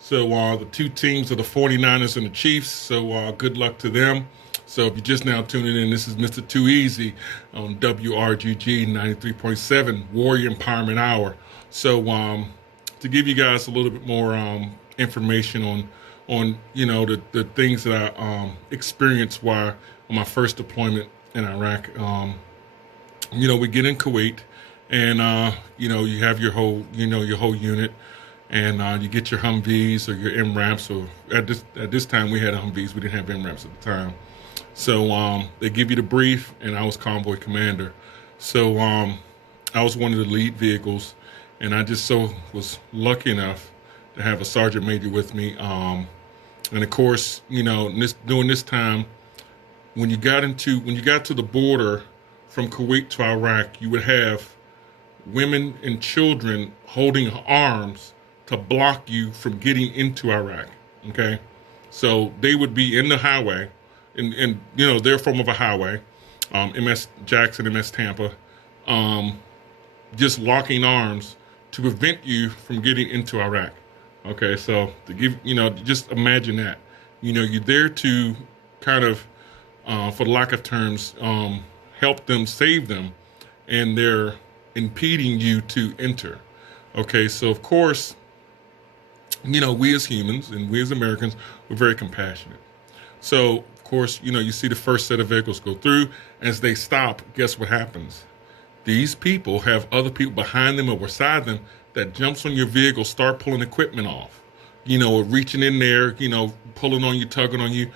So the two teams are the 49ers and the Chiefs. So good luck to them. So if you're just now tuning in, this is Mr. Too Easy on WRGG 93.7 Warrior Empowerment Hour. So to give you guys a little bit more information on the things that I experienced while on my first deployment in Iraq. We get in Kuwait, and you have your whole unit, and you get your Humvees or your MRAPs, or at this time we had Humvees, we didn't have MRAPs at the time. So they give you the brief, and I was convoy commander. So I was one of the lead vehicles, and I just was lucky enough to have a sergeant major with me. And of course, during this time, when you got to the border from Kuwait to Iraq, you would have women and children holding arms to block you from getting into Iraq. Okay, so they would be in the highway, and their form of a highway, MS Jackson, MS Tampa, just locking arms to prevent you from getting into Iraq. Okay, so to give just imagine that. You're there to kind of, for lack of terms, help them, save them, and they're impeding you to enter. Okay, so of course, we as humans and we as Americans, we're very compassionate. So of course, you see the first set of vehicles go through. As they stop, guess what happens? These people have other people behind them or beside them that jumps on your vehicle, start pulling equipment off, reaching in there, pulling on you, tugging on you,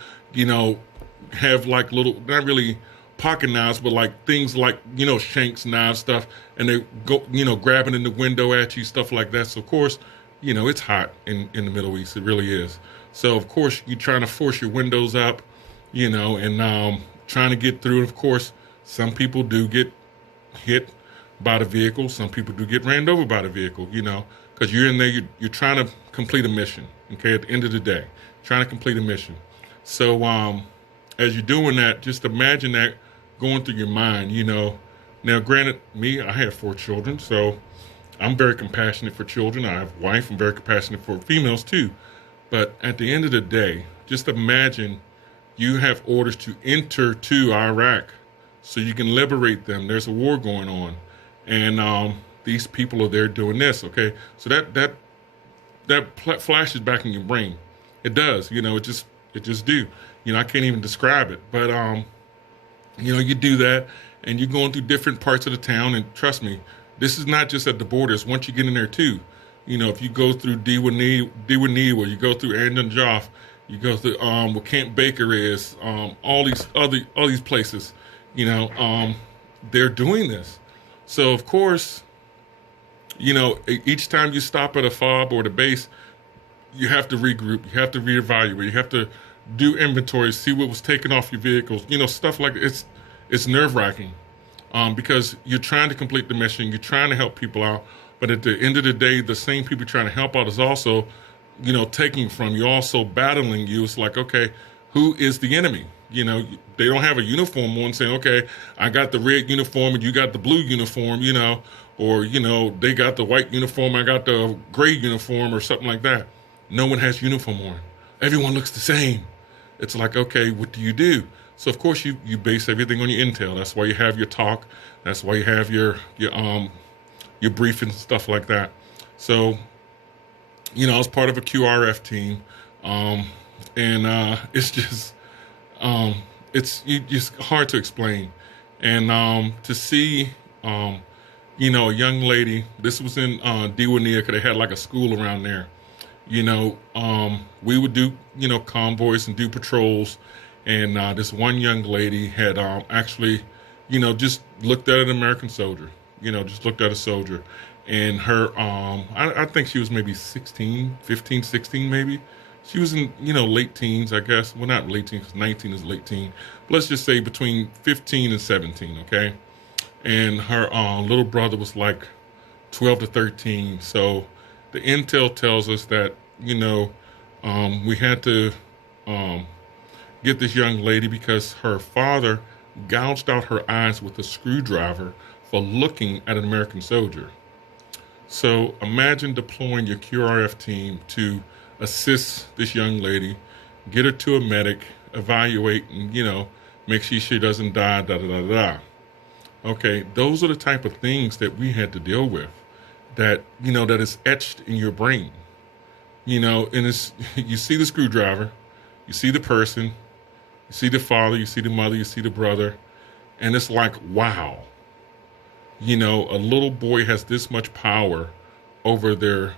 have like little, not really pocket knives, but like things like, shanks, knives, stuff, and they go, grabbing in the window at you, stuff like that. So of course, it's hot in the Middle East. It really is. So of course, you're trying to force your windows up, and trying to get through. Of course, some people do get hit by the vehicle. Some people do get ran over by the vehicle, because you're in there, you're trying to complete a mission. Okay, at the end of the day, trying to complete a mission. So as you're doing that, just imagine that going through your mind. Now granted, I have 4 children, so I'm very compassionate for children. I have a wife. I'm very compassionate for females too. But at the end of the day, just imagine you have orders to enter to Iraq so you can liberate them. There's a war going on, and these people are there doing this. Okay, so that flashes back in your brain. It does. It just do. I can't even describe it. But you do that, and you're going through different parts of the town. And trust me, this is not just at the borders. Once you get in there too, if you go through Diwanee, or you go through Andon Joff, you go through where Camp Baker is, all these places, they're doing this. So of course, each time you stop at a fob or the base, you have to regroup, you have to reevaluate, you have to do inventory, see what was taken off your vehicles, stuff like that. It's nerve-wracking because you're trying to complete the mission, you're trying to help people out, but at the end of the day, the same people trying to help out is also, taking from you, also battling you. It's like, okay, who is the enemy? They don't have a uniform on saying, okay, I got the red uniform and you got the blue uniform, or, they got the white uniform, I got the gray uniform or something like that. No one has uniform on. Everyone looks the same. It's like, okay, what do you do? So of course you base everything on your intel. That's why you have your talk. That's why you have your briefing and stuff like that. So, I was part of a QRF team, and it's just it's hard to explain. And to see a young lady. This was in Diwanee, because they had like a school around there. We would do convoys and do patrols, and this one young lady had actually just looked at an American soldier. Just looked at a soldier, and her I think she was maybe 16, 15, 16 maybe. She was in late teens, I guess. Well, not late teens, 19 is late teen, but let's just say between 15 and 17. Okay, and her little brother was like 12 to 13. So the intel tells us that we had to get this young lady because her father gouged out her eyes with a screwdriver for looking at an American soldier. So imagine deploying your QRF team to assist this young lady, get her to a medic, evaluate, and, make sure she doesn't die, da da da da. Okay, those are the type of things that we had to deal with that, that is etched in your brain. And it's, you see the screwdriver, you see the person, you see the father, you see the mother, you see the brother, and it's like, wow, a little boy has this much power over their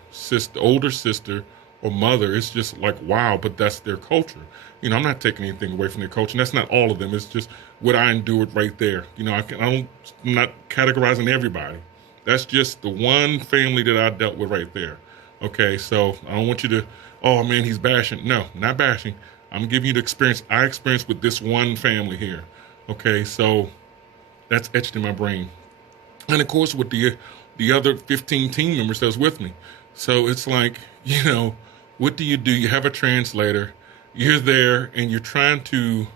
older sister or mother. It's just like, wow, but that's their culture. I'm not taking anything away from their culture, and that's not all of them. It's just what I endured right there. I'm not categorizing everybody. That's just the one family that I dealt with right there. Okay, so I don't want you to, oh man, he's bashing. No, not bashing. I'm giving you the experience I experienced with this one family here. Okay, so that's etched in my brain. And of course, with the other 15 team members that was with me. So it's like, what do? You have a translator. You're there and you're trying to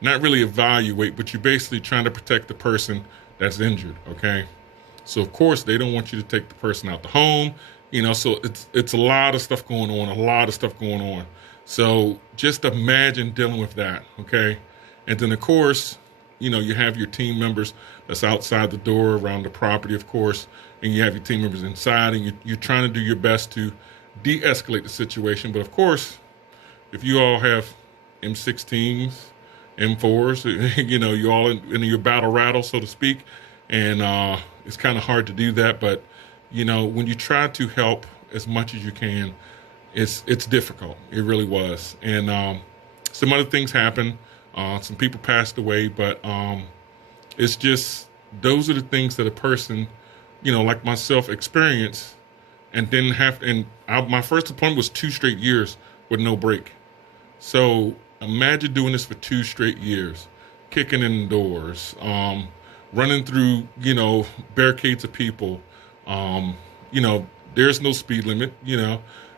not really evaluate, but you're basically trying to protect the person that's injured, okay? So, of course, they don't want you to take the person out the home, so it's a lot of stuff going on, So just imagine dealing with that, okay? And then, of course, you have your team members that's outside the door around the property, of course, and you have your team members inside, and you're trying to do your best to de-escalate the situation. But, of course, if you all have M16s, M4s, you're all in your battle rattle, so to speak, and it's kind of hard to do that. But, when you try to help as much as you can, it's difficult. It really was. And some other things happened. Some people passed away, but it's just, those are the things that a person, like myself, experienced and didn't have to. And my first deployment was 2 straight years with no break. So imagine doing this for 2 straight years, kicking in doors, running through, barricades of people. There's no speed limit,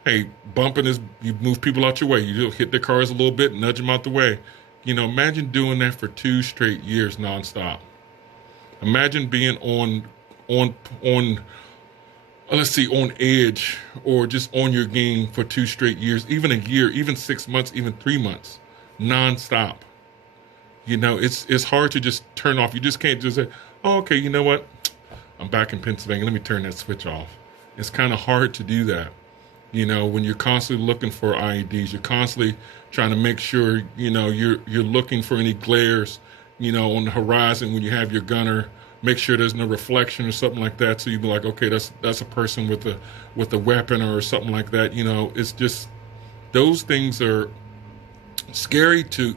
Hey, bumping is, you move people out your way. You hit their cars a little bit, nudge them out the way. Imagine doing that for 2 straight years nonstop. Imagine being on edge or just on your game for 2 straight years, even a year, even 6 months, even 3 months, nonstop. It's hard to just turn off. You just can't just say, oh, okay, you know what? I'm back in Pennsylvania. Let me turn that switch off. It's kind of hard to do that. When you're constantly looking for IEDs, you're constantly trying to make sure, you're looking for any glares, on the horizon when you have your gunner. Make sure there's no reflection or something like that. So you'd be like, okay, that's a person with a weapon or something like that. It's just, those things are scary to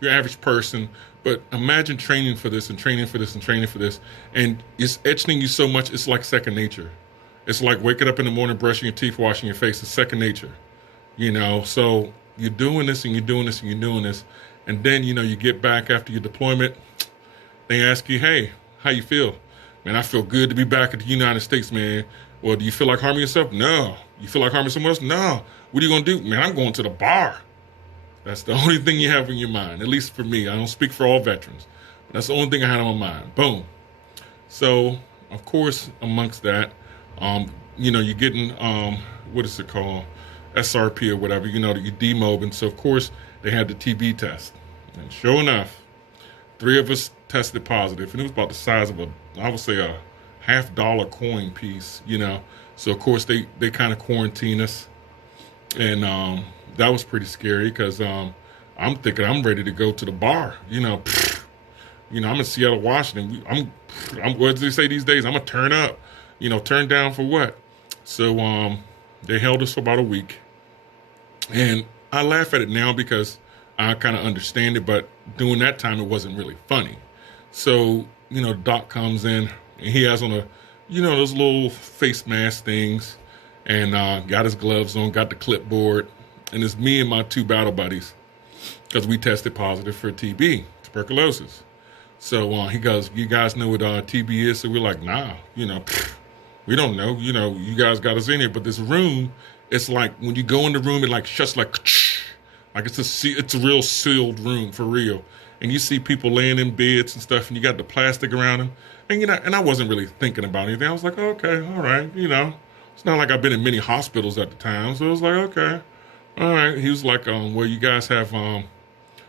your average person. But imagine training for this and training for this and training for this. And it's etching you so much, it's like second nature. It's like waking up in the morning, brushing your teeth, washing your face. It's second nature, So you're doing this and you're doing this and you're doing this. And then, you get back after your deployment. They ask you, hey, how you feel? Man, I feel good to be back at the United States, man. Well, do you feel like harming yourself? No. You feel like harming someone else? No. What are you going to do? Man, I'm going to the bar. That's the only thing you have in your mind, at least for me. I don't speak for all veterans. But that's the only thing I had on my mind. Boom. So, of course, amongst that, you're getting, what is it called? SRP or whatever, you're demobbing. So, of course, they had the TB test. And sure enough, 3 of us tested positive. And it was about the size of a $50 coin piece, So, of course, they kind of quarantine us. And that was pretty scary because I'm thinking I'm ready to go to the bar, I'm in Seattle, Washington. I'm what do they say these days? I'm going to turn up. Turn down for what? So they held us for about a week. And I laugh at it now because I kind of understand it, but during that time, it wasn't really funny. So, the doc comes in and he has on those little face mask things and got his gloves on, got the clipboard. And it's me and my 2 battle buddies because we tested positive for TB, tuberculosis. So he goes, you guys know what TB is? So we're like, nah, we don't know. You guys got us in here. But this room, it's like when you go in the room, it like shuts like it's a real sealed room for real. And you see people laying in beds and stuff, and you got the plastic around them. And and I wasn't really thinking about anything. I was like, okay, all right, it's not like I've been in many hospitals at the time. So I was like, okay, all right. He was like, well, you guys have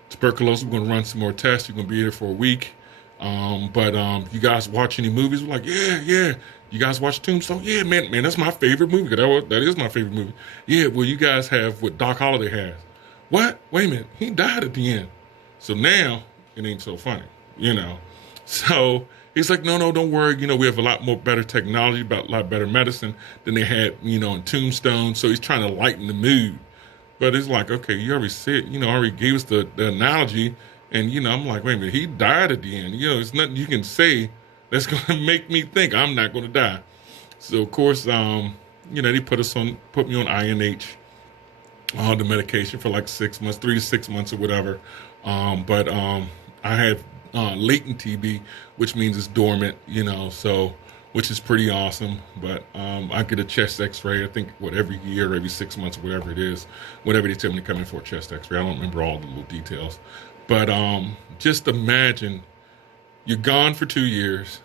tuberculosis. We're going to run some more tests. You're going to be here for a week. But you guys watch any movies? We're like, yeah, yeah. You guys watch Tombstone? Yeah, man, that's my favorite movie. That is my favorite movie. Yeah, well, you guys have what Doc Holliday has. What? Wait a minute. He died at the end. So now it ain't so funny, you know. So he's like, no, don't worry. You know, we have a lot more better technology, about a lot better medicine than they had, you know, in Tombstone. So he's trying to lighten the mood. But it's like, okay, you already said, you know, already gave us the analogy. And, you know, I'm like, wait a minute, he died at the end. You know, it's nothing you can say that's going to make me think I'm not going to die. So, of course, you know, they put me on INH, the medication for like 6 months, 3 to 6 months or whatever. But I have latent TB, which means it's dormant, you know, so, which is pretty awesome. But I get a chest x-ray, I think, every year, every 6 months, whatever it is, whenever they tell me to come in for a chest x-ray. I don't remember all the little details. But just imagine you're gone for 2 years,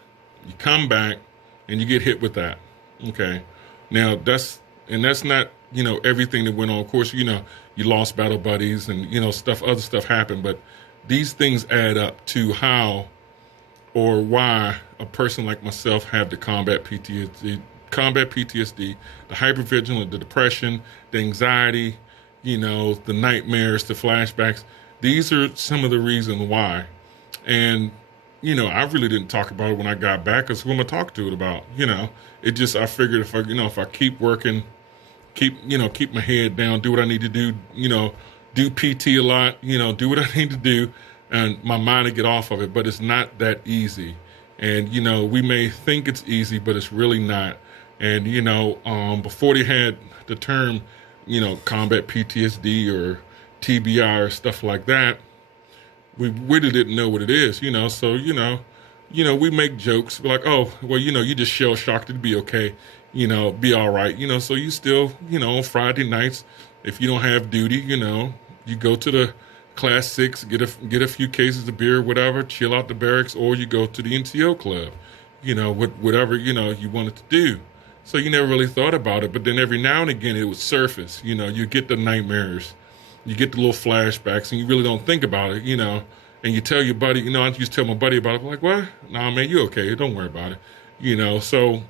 you come back, and you get hit with that. Okay. Now, that's not, you know, everything that went on. Of course, you know, you lost battle buddies and, you know, other stuff happened. But these things add up to how or why a person like myself have the combat PTSD, the hypervigilance, the depression, the anxiety, you know, the nightmares, the flashbacks. These are some of the reasons why. And, you know, I really didn't talk about it when I got back, because who am I talking to it about? You know, I figured if I keep working, keep my head down, do what I need to do, you know, do PT a lot, you know, do what I need to do, and my mind to get off of it. But it's not that easy. And, you know, we may think it's easy, but it's really not. And, you know, before they had the term, you know, combat PTSD or TBI or stuff like that, we really didn't know what it is, you know. So, you know, we make jokes like, oh, well, you know, you just shell shocked, it'd be okay, you know, be all right, you know. So you still, you know, on Friday nights, if you don't have duty, you know, you go to the Class 6, get a few cases of beer, whatever, chill out the barracks, or you go to the NCO club, you know, whatever, you know, you wanted to do. So you never really thought about it. But then every now and again, it would surface, you know, you get the nightmares, you get the little flashbacks, and you really don't think about it, you know. And you tell your buddy, you know, I used to tell my buddy about it, like, what? Nah, man, you okay, don't worry about it, you know. So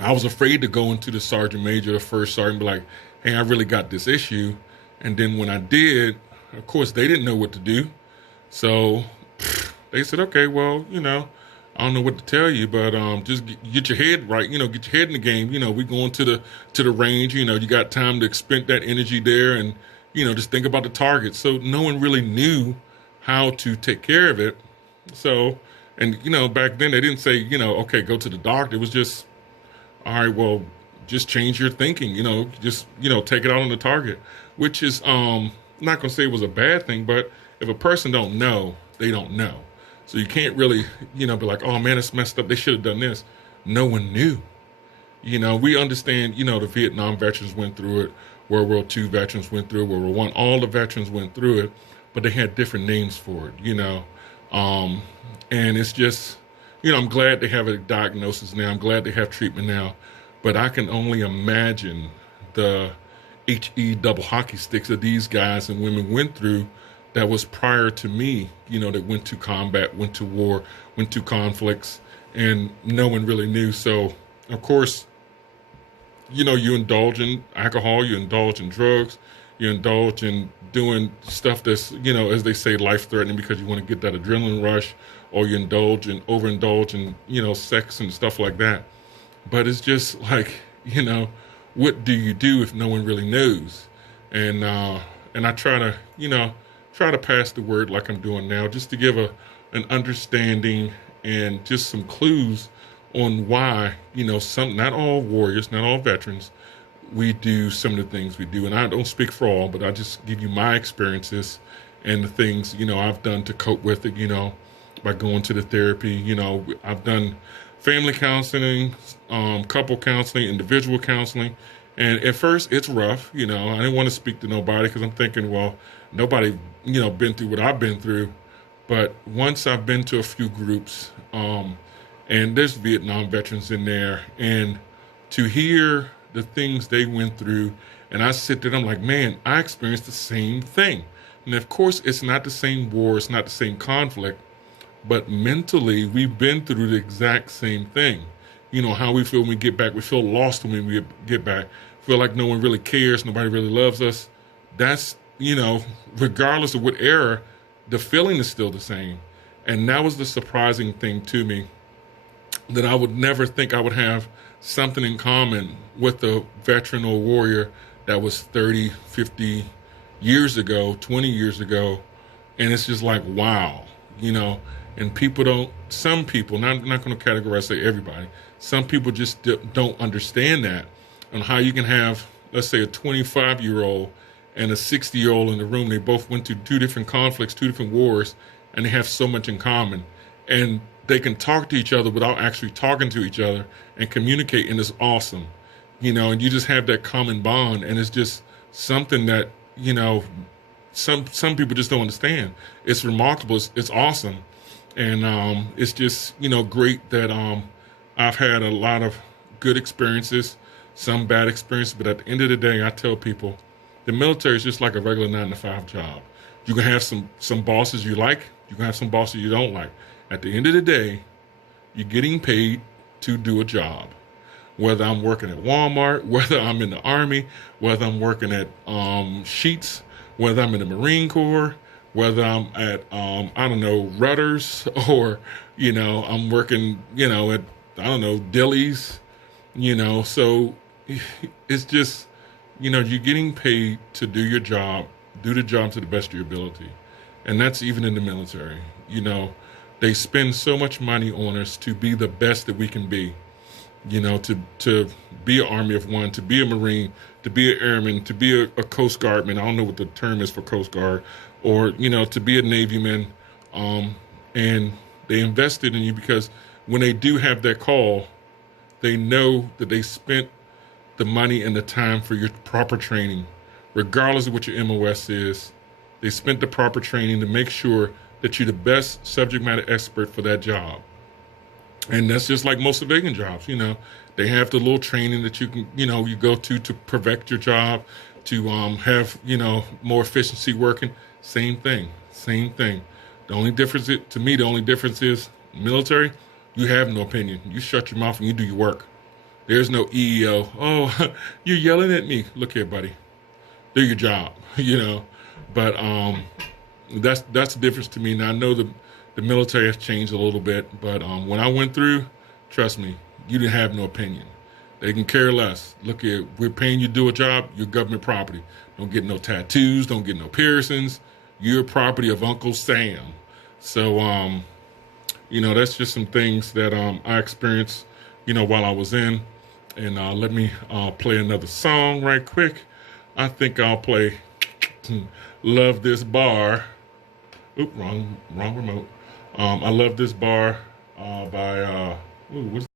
I was afraid to go into the sergeant major, the first sergeant, be like, hey, I really got this issue. And then when I did, of course, they didn't know what to do. So they said, okay, well, you know, I don't know what to tell you, but just get your head right, you know, get your head in the game. You know, we going to the range, you know, you got time to expend that energy there, and, you know, just think about the target. So no one really knew how to take care of it. So, and, you know, back then they didn't say, you know, okay, go to the doctor. It was just, all right, well, just change your thinking, you know, just, you know, take it out on the target, which is, I'm not going to say it was a bad thing, but if a person don't know, they don't know. So you can't really, you know, be like, oh man, it's messed up, they should have done this. No one knew. You know, we understand, you know, the Vietnam veterans went through it, World War II veterans went through it, World War I, all the veterans went through it, but they had different names for it, you know. And it's just, you know, I'm glad they have a diagnosis now. I'm glad they have treatment now. But I can only imagine the HE double hockey sticks that these guys and women went through that was prior to me, you know, that went to combat, went to war, went to conflicts, and no one really knew. So, of course, you know, you indulge in alcohol, you indulge in drugs, you indulge in doing stuff that's, you know, as they say, life-threatening because you want to get that adrenaline rush, or you overindulge in, you know, sex and stuff like that. But it's just like, you know, what do you do if no one really knows? And I try to, you know, pass the word like I'm doing now, just to give an understanding and just some clues on why, you know, not all warriors, not all veterans, we do some of the things we do. And I don't speak for all, but I just give you my experiences and the things, you know, I've done to cope with it, you know, by going to the therapy. You know, I've done family counseling, couple counseling, individual counseling. And at first it's rough, you know, I didn't want to speak to nobody because I'm thinking, well, nobody, you know, been through what I've been through. But once I've been to a few groups, and there's Vietnam veterans in there, and to hear the things they went through. And I sit there and I'm like, man, I experienced the same thing. And of course, it's not the same war, it's not the same conflict, but mentally, we've been through the exact same thing. You know, how we feel when we get back. We feel lost when we get back. Feel like no one really cares, nobody really loves us. That's, you know, regardless of what era, the feeling is still the same. And that was the surprising thing to me, that I would never think I would have something in common with a veteran or warrior that was 30, 50 years ago, 20 years ago. And it's just like, wow, you know, and people don't, some people, not going to categorize, say everybody, some people just don't understand that, on how you can have, let's say, a 25-year-old and a 60-year-old in the room. They both went to two different conflicts, two different wars, and they have so much in common. And they can talk to each other without actually talking to each other and communicate, and it's awesome. You know, and you just have that common bond, and it's just something that, you know, some people just don't understand. It's remarkable. It's awesome. And it's just, you know, great that I've had a lot of good experiences, some bad experiences, but at the end of the day, I tell people, the military is just like a regular 9-to-5 job. You can have some bosses you like, you can have some bosses you don't like. At the end of the day, you're getting paid to do a job. Whether I'm working at Walmart, whether I'm in the Army, whether I'm working at Sheets, whether I'm in the Marine Corps, whether I'm at, I don't know, Rudders, or, you know, I'm working, you know, at, I don't know, Dilly's, you know. So it's just, you know, you're getting paid to do your job, do the job to the best of your ability. And that's even in the military. You know, they spend so much money on us to be the best that we can be. You know, to be an Army of One, to be a Marine, to be an Airman, to be a Coast Guardman. I don't know what the term is for Coast Guard, or, you know, to be a Navyman. And they invested in you because when they do have that call, they know that they spent the money and the time for your proper training, regardless of what your MOS is. They spent the proper training to make sure that you're the best subject matter expert for that job. And that's just like most civilian jobs, you know. They have the little training that you can, you know, you go to perfect your job, to have, you know, more efficiency working. Same thing. The only difference, to me, the only difference is military, you have no opinion. You shut your mouth and you do your work. There's no EEO. Oh, you're yelling at me. Look here, buddy. Do your job, you know. But that's the difference to me. Now, I know the military has changed a little bit, but when I went through, trust me, you didn't have no opinion. They can care less. Look here, we're paying you to do a job, you're government property. Don't get no tattoos, don't get no piercings. You're property of Uncle Sam. So, you know, that's just some things that I experienced, you know, while I was in. And let me play another song right quick. I think I'll play Love This Bar. Oop, wrong remote. I Love This Bar by, what's